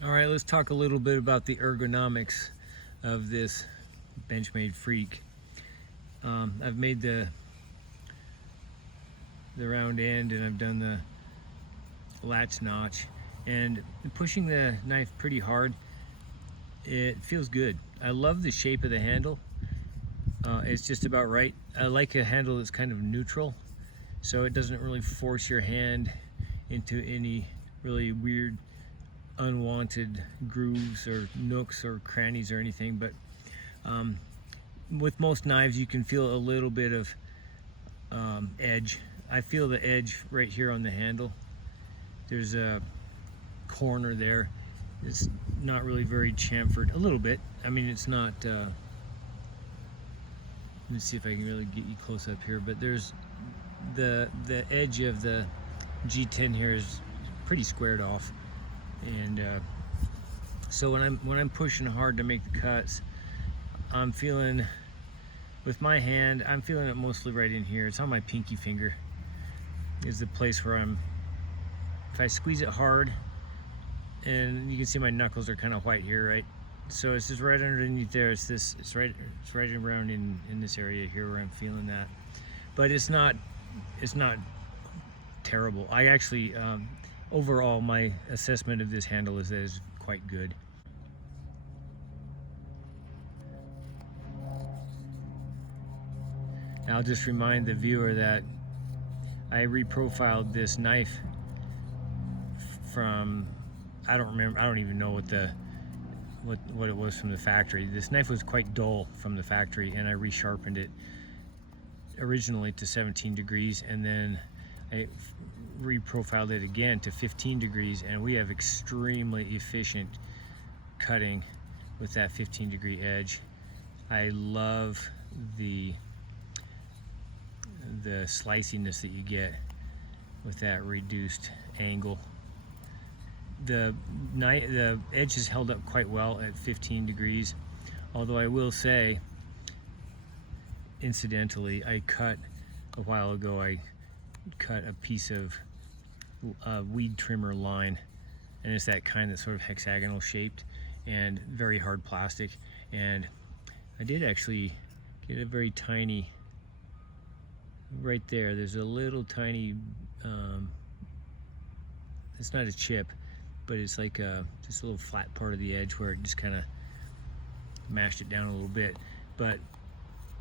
All right, let's talk a little bit about the ergonomics of this Benchmade Freek. I've made the round end and I've done the latch notch, and pushing the knife pretty hard, it feels good. I love the shape of the handle. It's just about right. I like a handle that's kind of neutral, so it doesn't really force your hand into any really weird unwanted grooves or nooks or crannies or anything. But with most knives you can feel a little bit of edge. I feel the edge right here on the handle. There's a corner there. It's not really very chamfered. A little bit. I mean, it's not let me see if I can really get you close up here, but there's the edge of the G10 here is pretty squared off. And so when I'm pushing hard to make the cuts, I'm feeling, with my hand, I'm feeling it mostly right in here. It's on my pinky finger is the place where if I squeeze it hard, and you can see my knuckles are kind of white here, right? So it's just right underneath there. It's right around in this area here where I'm feeling that. But it's not terrible. I actually overall, my assessment of this handle is that it's quite good. Now, I'll just remind the viewer that I reprofiled this knife from, I don't even know what it was from the factory. This knife was quite dull from the factory, and I resharpened it originally to 17 degrees, and then I reprofiled it again to 15 degrees, and we have extremely efficient cutting with that 15-degree edge. I love the sliciness that you get with that reduced angle. The edge is held up quite well at 15 degrees, although I will say, incidentally, a while ago I cut a piece of weed trimmer line, and it's that kind that's sort of hexagonal shaped and very hard plastic, and I did actually get a very tiny, right there's a little tiny, it's not a chip, but it's like just a little flat part of the edge where it just kind of mashed it down a little bit, but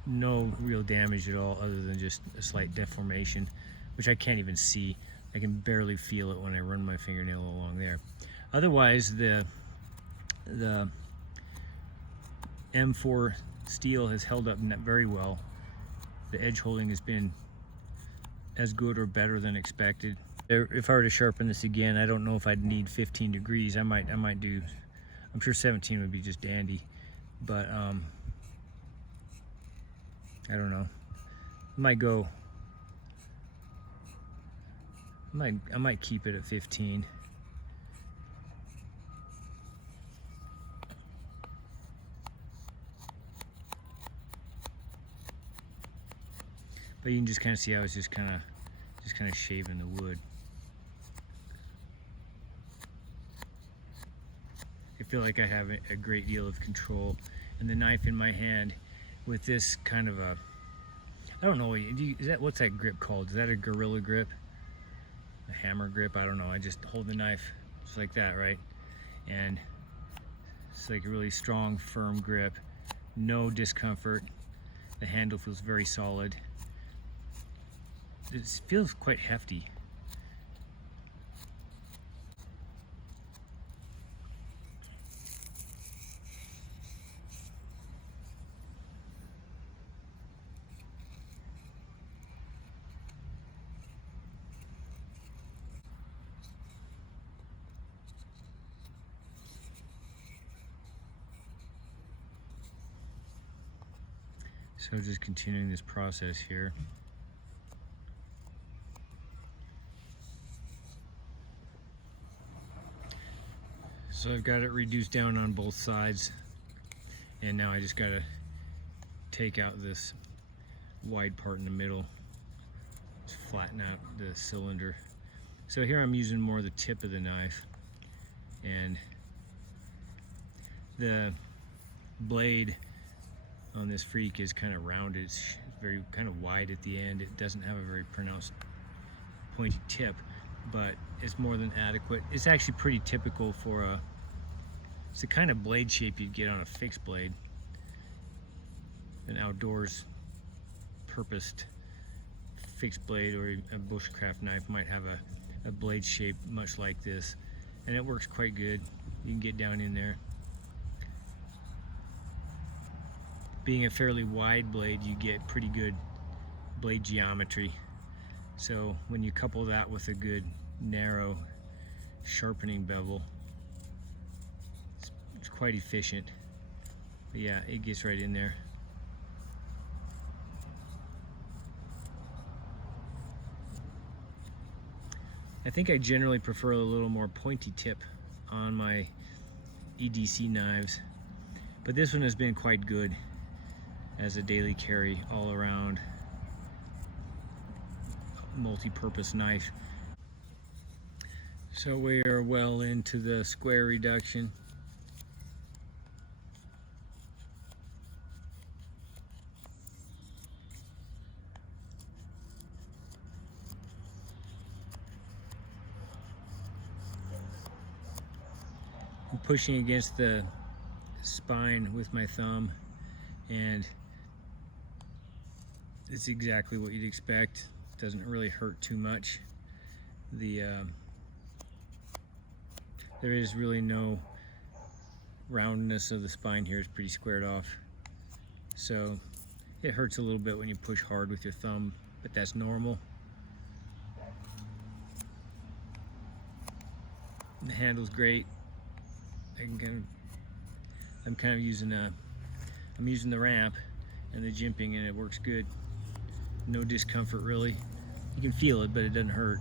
no real damage at all, other than just a slight deformation, which I can't even see. I can barely feel it when I run my fingernail along there. Otherwise, the M4 steel has held up very well. The edge holding has been as good or better than expected. If I were to sharpen this again, I don't know if I'd need 15 degrees. I might do, I'm sure 17 would be just dandy, but I don't know. I might keep it at 15. But you can just kind of see how it's just kind of shaving the wood. I feel like I have a great deal of control, and the knife in my hand with this kind of a, I don't know, what's that grip called? Is that a gorilla grip? A hammer grip? I don't know. I just hold the knife just like that, right? And it's like a really strong, firm grip. No discomfort. The handle feels very solid. It feels quite hefty. So just continuing this process here. So I've got it reduced down on both sides, and now I just got to take out this wide part in the middle, just flatten out the cylinder. So here I'm using more the tip of the knife, and The blade on this Freek is kind of rounded. It's very kind of wide at the end. It doesn't have a very pronounced pointy tip, but it's more than adequate. It's actually pretty typical for it's the kind of blade shape you'd get on a fixed blade. An outdoors purposed fixed blade or a bushcraft knife might have a blade shape much like this, and it works quite good. You can get down in there. Being a fairly wide blade, you get pretty good blade geometry. So when you couple that with a good narrow sharpening bevel, it's quite efficient. But yeah, it gets right in there. I think I generally prefer a little more pointy tip on my EDC knives, but this one has been quite good as a daily carry all around multi-purpose knife. So we are well into the square reduction. I'm pushing against the spine with my thumb, and it's exactly what you'd expect. It doesn't really hurt too much. There is really no roundness of the spine here. It's pretty squared off. So it hurts a little bit when you push hard with your thumb, but that's normal. The handle's great. I'm kind of using I'm using the ramp and the jimping, and it works good. No discomfort really. You can feel it, but it doesn't hurt.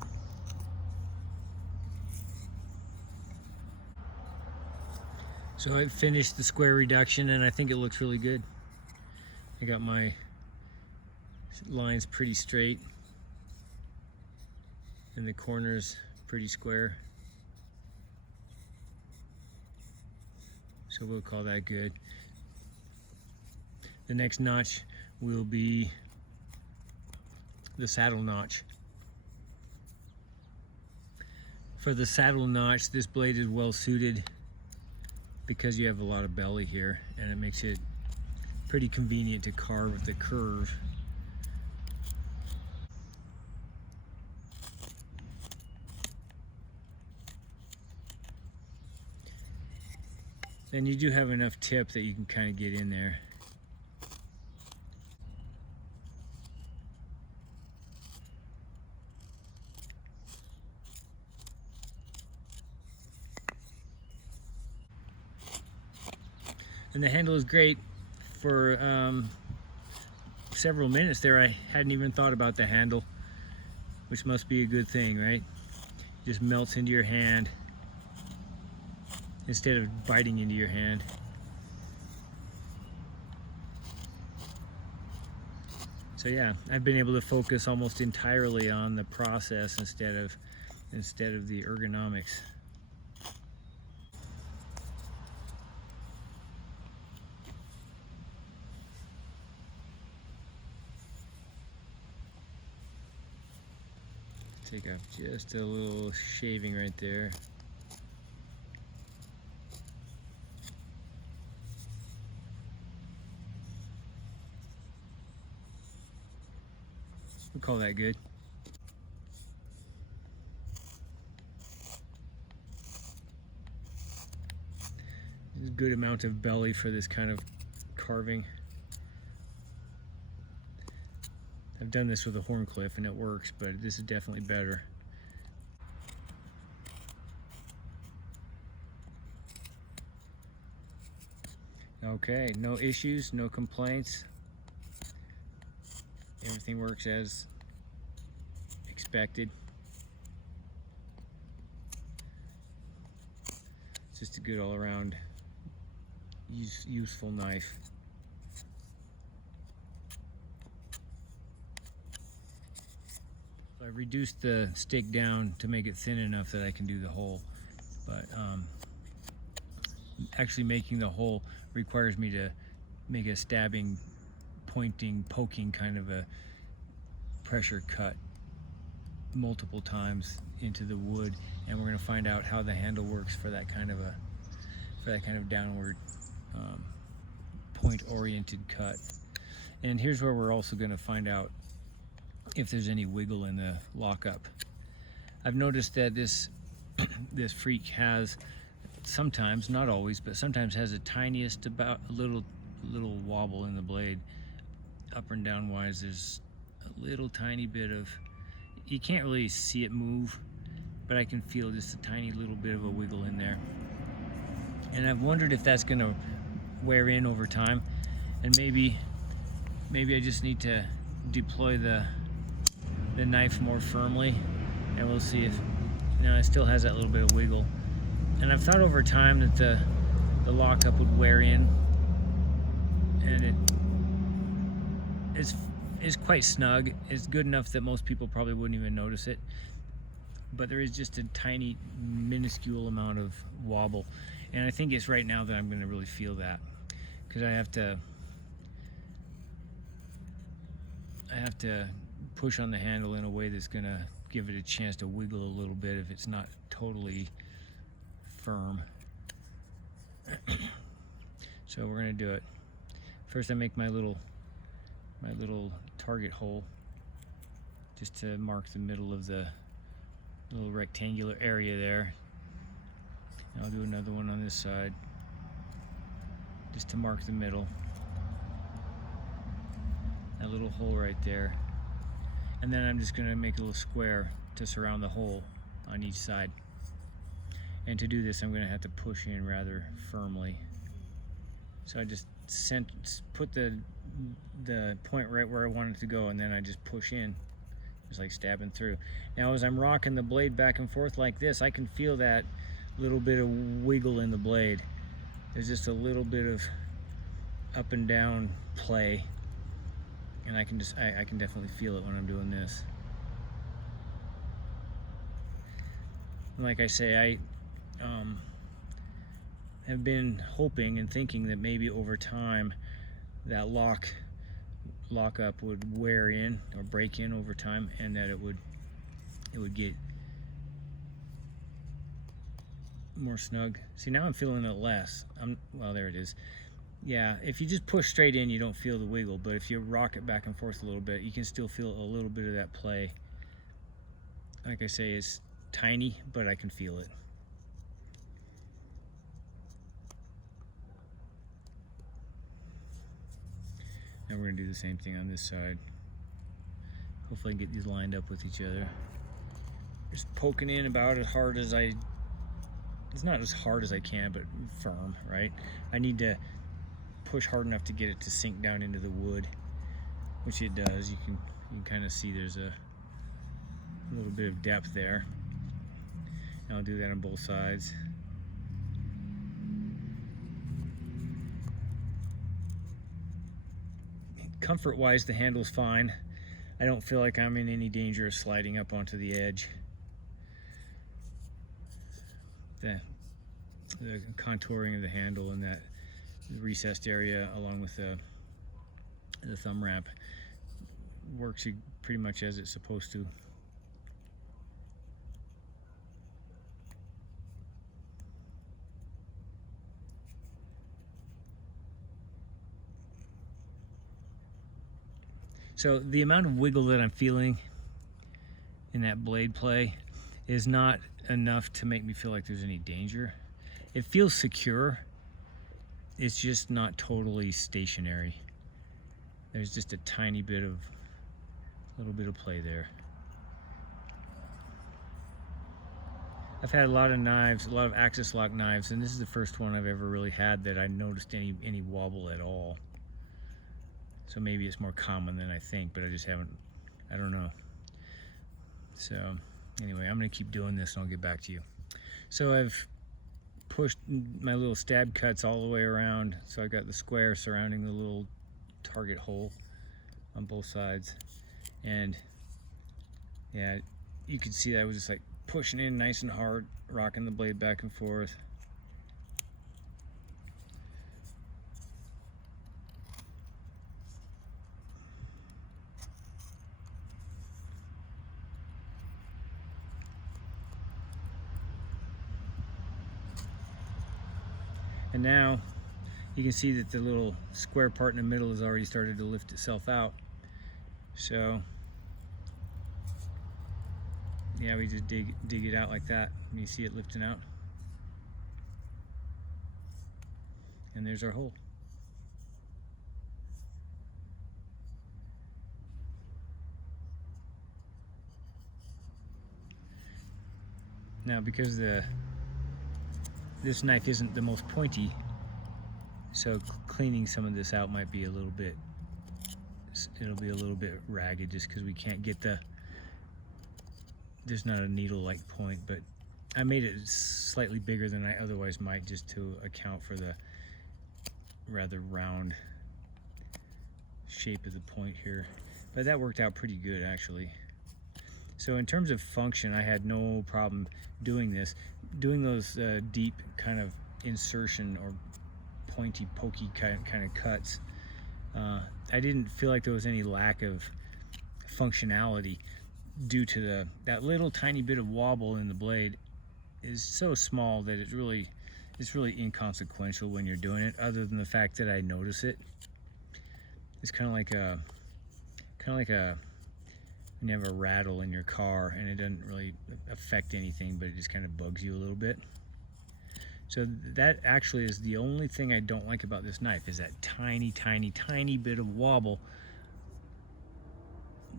So I finished the square reduction, and I think it looks really good. I got my lines pretty straight and the corners pretty square. So we'll call that good. The next notch will be the saddle notch. For the saddle notch, this blade is well suited because you have a lot of belly here, and it makes it pretty convenient to carve the curve. And you do have enough tip that you can kind of get in there. And the handle is great. For several minutes there, I hadn't even thought about the handle, which must be a good thing, right? It just melts into your hand instead of biting into your hand. So yeah, I've been able to focus almost entirely on the process instead of the ergonomics. Take off just a little shaving right there. We'll call that good. There's a good amount of belly for this kind of carving. I've done this with a horncliffe and it works, but this is definitely better. Okay, no issues, no complaints. Everything works as expected. It's just a good all-around useful knife. I reduced the stick down to make it thin enough that I can do the hole, but actually making the hole requires me to make a stabbing, pointing, poking kind of a pressure cut multiple times into the wood, and we're going to find out how the handle works for that kind of downward point oriented cut. And here's where we're also going to find out if there's any wiggle in the lockup. I've noticed that this Freek has sometimes, not always, but sometimes has the tiniest, about a little wobble in the blade. Up and down wise, there's a little tiny bit of, you can't really see it move, but I can feel just a tiny little bit of a wiggle in there. And I've wondered if that's going to wear in over time, and maybe I just need to deploy the knife more firmly, and we'll see if, you know, it still has that little bit of wiggle. And I've thought over time that the lockup would wear in, and it's quite snug. It's good enough that most people probably wouldn't even notice it, but there is just a tiny, minuscule amount of wobble. And I think it's right now that I'm going to really feel that, because I have to push on the handle in a way that's going to give it a chance to wiggle a little bit if it's not totally firm. So we're going to do it. First I make my little target hole just to mark the middle of the little rectangular area there. And I'll do another one on this side just to mark the middle. That little hole right there. And then I'm just going to make a little square to surround the hole on each side. And to do this, I'm going to have to push in rather firmly. So I just put the point right where I want it to go, and then I just push in, just like stabbing through. Now as I'm rocking the blade back and forth like this, I can feel that little bit of wiggle in the blade. There's just a little bit of up and down play, and I can definitely feel it when I'm doing this. And like I say, I have been hoping and thinking that maybe over time that lockup would wear in or break in over time, and that it would get more snug. See, now I'm feeling it less. Well, there it is. Yeah, if you just push straight in, you don't feel the wiggle, but if you rock it back and forth a little bit, you can still feel a little bit of that play. Like I say, it's tiny, but I can feel it. Now we're going to do the same thing on this side. Hopefully I can get these lined up with each other. Just poking in about as hard as it's not as hard as I can, but firm, right? I need to push hard enough to get it to sink down into the wood, which it does. You can kind of see there's a little bit of depth there. And I'll do that on both sides. Comfort-wise, the handle's fine. I don't feel like I'm in any danger of sliding up onto the edge. The contouring of the handle and that recessed area along with the thumb wrap works pretty much as it's supposed to. So the amount of wiggle that I'm feeling in that blade play is not enough to make me feel like there's any danger. It feels secure. It's just not totally stationary. There's just a tiny bit of, little bit of play there. I've had a lot of knives, a lot of axis lock knives, and this is the first one I've ever really had that I noticed any wobble at all. So maybe it's more common than I think, but I just haven't, I don't know. So anyway, I'm gonna keep doing this and I'll get back to you. So I've pushed my little stab cuts all the way around. So I got the square surrounding the little target hole on both sides. And yeah, you could see that I was just like pushing in nice and hard, rocking the blade back and forth. And now you can see that the little square part in the middle has already started to lift itself out. So yeah, we just dig it out like that, and you see it lifting out. And there's our hole. Now, because this knife isn't the most pointy, so cleaning some of this out might be a little bit, it'll be a little bit ragged just because we can't get there's not a needle-like point, but I made it slightly bigger than I otherwise might, just to account for the rather round shape of the point here. But that worked out pretty good, actually. So in terms of function, I had no problem doing this. Doing those deep kind of insertion or pointy, pokey kind of cuts, I didn't feel like there was any lack of functionality due to that little tiny bit of wobble in the blade is so small that it's really inconsequential when you're doing it, other than the fact that I notice it. It's kind of like a when you have a rattle in your car and it doesn't really affect anything, but it just kind of bugs you a little bit. So that actually is the only thing I don't like about this knife, is that tiny bit of wobble,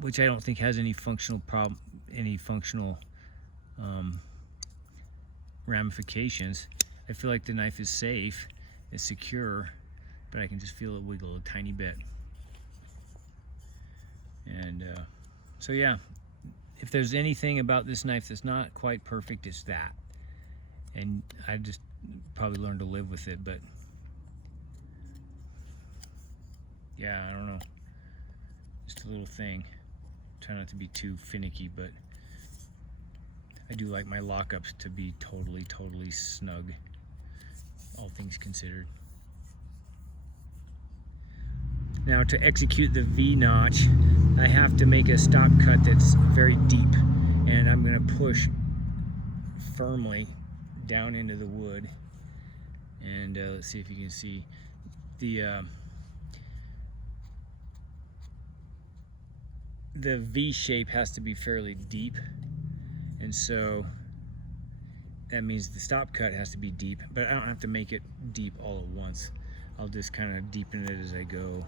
which I don't think has any functional ramifications. I feel like the knife is safe, it's secure, but I can just feel it wiggle a tiny bit. And so yeah, if there's anything about this knife that's not quite perfect, it's that. And I just probably learned to live with it, but yeah, I don't know. Just a little thing. Try not to be too finicky, but I do like my lockups to be totally snug, all things considered. Now, to execute the V notch, I have to make a stop cut that's very deep, and I'm going to push firmly down into the wood. And let's see if you can see the V shape has to be fairly deep, and so that means the stop cut has to be deep, but I don't have to make it deep all at once. I'll just kind of deepen it as I go.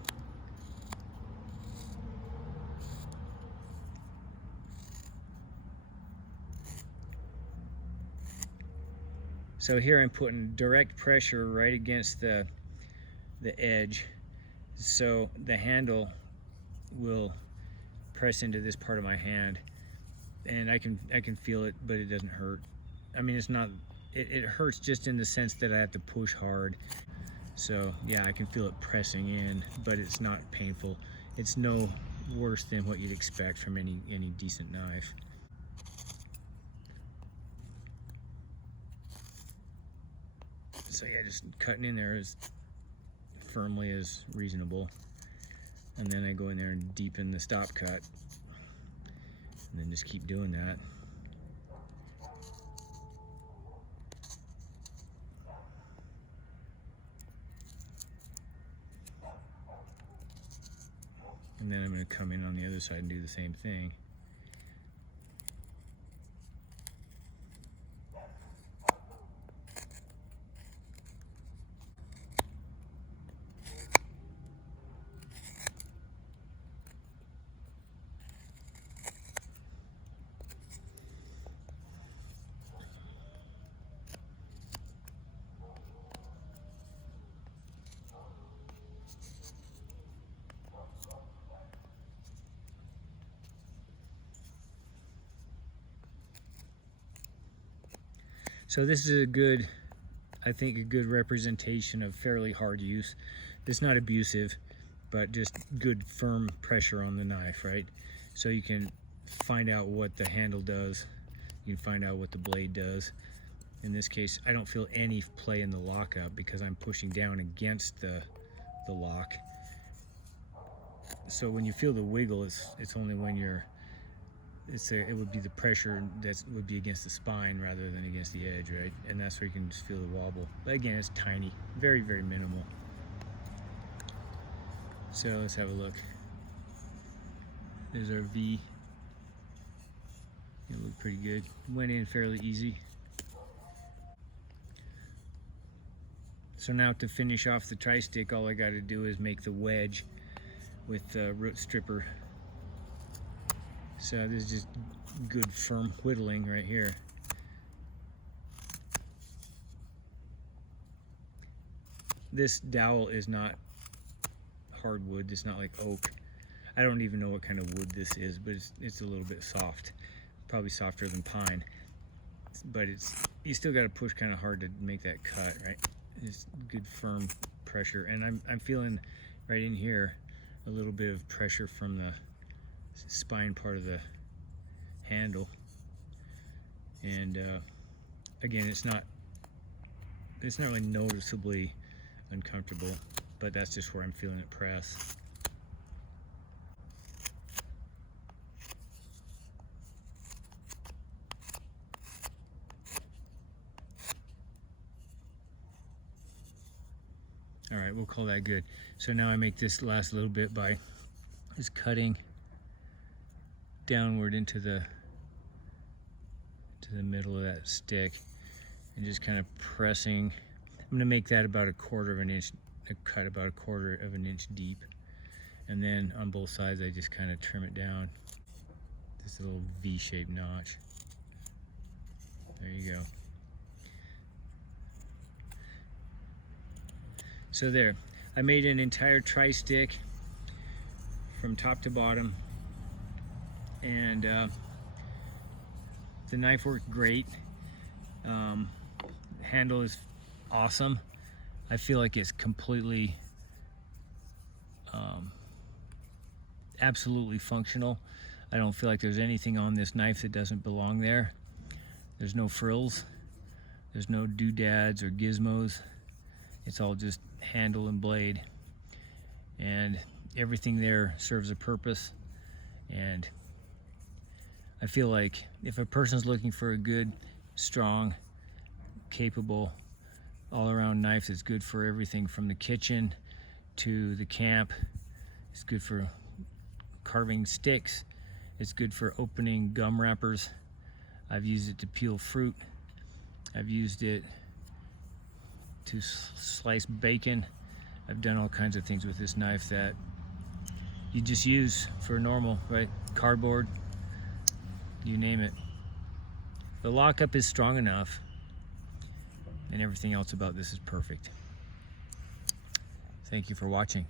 So here I'm putting direct pressure right against the edge, so the handle will press into this part of my hand, and I can feel it, but it doesn't hurt. I mean, it's not, it hurts just in the sense that I have to push hard. So yeah, I can feel it pressing in, but it's not painful. It's no worse than what you'd expect from any decent knife. So yeah, just cutting in there as firmly as reasonable. And then I go in there and deepen the stop cut. And then just keep doing that. And then I'm going to come in on the other side and do the same thing. So this is I think a good representation of fairly hard use. It's not abusive, but just good firm pressure on the knife, right? So you can find out what the handle does. You can find out what the blade does. In this case, I don't feel any play in the lockup because I'm pushing down against the lock. So when you feel the wiggle, it's only when it would be the pressure that would be against the spine rather than against the edge, right? And that's where you can just feel the wobble. But again, it's tiny, very, very minimal. So let's have a look. There's our V. It looked pretty good. Went in fairly easy. So now to finish off the tri-stick, all I got to do is make the wedge with the root stripper. So this is just good firm whittling right here. This dowel is not hardwood. It's not like oak. I don't even know what kind of wood this is, but it's a little bit soft. Probably softer than pine. But you still got to push kind of hard to make that cut, right? It's good firm pressure, and I'm feeling right in here a little bit of pressure from the spine part of the handle. And again, it's not really noticeably uncomfortable, but that's just where I'm feeling it press. All right, we'll call that good. So now I make this last little bit by just cutting downward into the middle of that stick and just kind of pressing. I'm gonna make that about 1/4 of an inch, a cut about 1/4 of an inch deep. And then on both sides, I just kind of trim it down. Just a little V-shaped notch. There you go. So there, I made an entire tri-stick from top to bottom, and the knife worked great. Handle is awesome. I feel like it's completely, absolutely functional. I don't feel like there's anything on this knife that doesn't belong there. There's no frills. There's no doodads or gizmos. It's all just handle and blade, and everything there serves a purpose. And I feel like if a person's looking for a good, strong, capable, all-around knife that's good for everything from the kitchen to the camp, it's good for carving sticks, it's good for opening gum wrappers. I've used it to peel fruit. I've used it to slice bacon. I've done all kinds of things with this knife that you just use for normal, right? Cardboard, you name it. The lockup is strong enough, and everything else about this is perfect. Thank you for watching.